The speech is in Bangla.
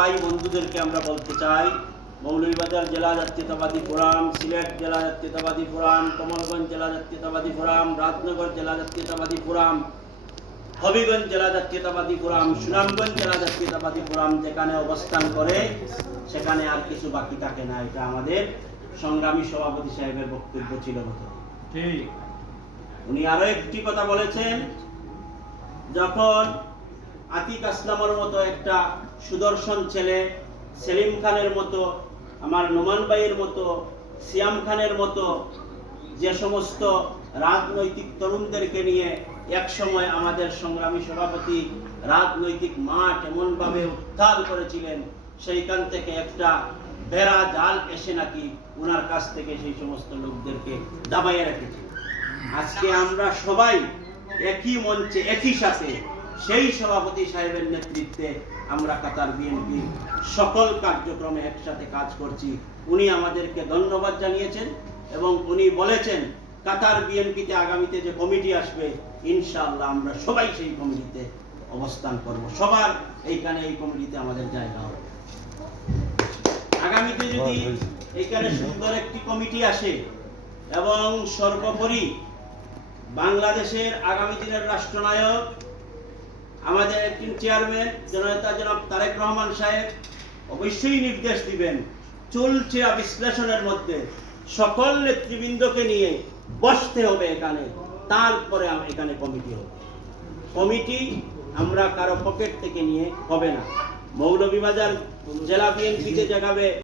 ভাই বন্ধুদেরকে আমরা বলতে চাই, মৌলভীবাজার জেলা জাতীয়তাবাদী ফোরাম, সিলেট জেলা জাতীয়তাবাদী ফোরাম, কমলগঞ্জ জেলা জাতীয়তাবাদী ফোরাম, রাজনগর জেলা জাতীয়তাবাদী ফোরাম, হবিগঞ্জ জেলা জাতীয়তাবাদী ফোরাম, সুনামগঞ্জ জেলা জাতীয়তাবাদী ফোরাম যেখানে অবস্থান করে সেখানে আর কিছু বাকি থাকে না। এটা আমাদের সংগ্রামী সভাপতি সাহেবের বক্তব্য ছিল। ঠিক, উনি আরো একটি কথা বলেছেন, যখন আতিক আসলামের মতো একটা সুদর্শন ছেলে, সেলিম খানের মতো, আমার নোমান ভাইয়ের মতো, সিয়াম খানের মতো যে সমস্ত রাজনৈতিক তরুণদেরকে নিয়ে এক সময় আমাদের সংগ্রামী সভাপতি রাজনৈতিক মাঠ এমনভাবে উত্তাল করেছিলেন, সেইখান থেকে একটা বেড়া জাল এসে নাকি ওনার কাছ থেকে সেই সমস্ত লোকদেরকে দাবাইয়ে রেখেছে। আজকে আমরা সবাই একই মঞ্চে একই সাথে সেই সভাপতি সাহেবের নেতৃত্বে আমরা কাতার বিএনপি সকল কার্যক্রমে একসাথে কাজ করছি। উনি আমাদেরকে ধন্যবাদ জানিয়েছেন এবং উনি বলেছেন কাতার বিএনপিতে আগামীতে যে কমিটি আসবে ইনশাআল্লাহ আমরা সবাই সেই কমিটিতে অবস্থান করব, সবার এইখানে এই কমিটিতে আমাদের জায়গা হবে। আগামীতে যদি এইখানে সুন্দর একটি কমিটি আসে এবং সর্বোপরি বাংলাদেশের আগামী দিনের রাষ্ট্রনায়ক আমাদের একজন চেয়ারম্যান জনাব তারেক রহমান সাহেব অবশ্যই নির্দেশ দিবেন, চলছে বিশ্লেষণের মধ্যে সকল নেতৃবৃন্দকে নিয়ে বসতে হবে এখানে, তারপরে এখানে কমিটি হবে। কমিটি আমরা কারো পকেট থেকে নিয়ে হবে না। মৌলভীবাজার জেলা বিএনপিতে জাগাবে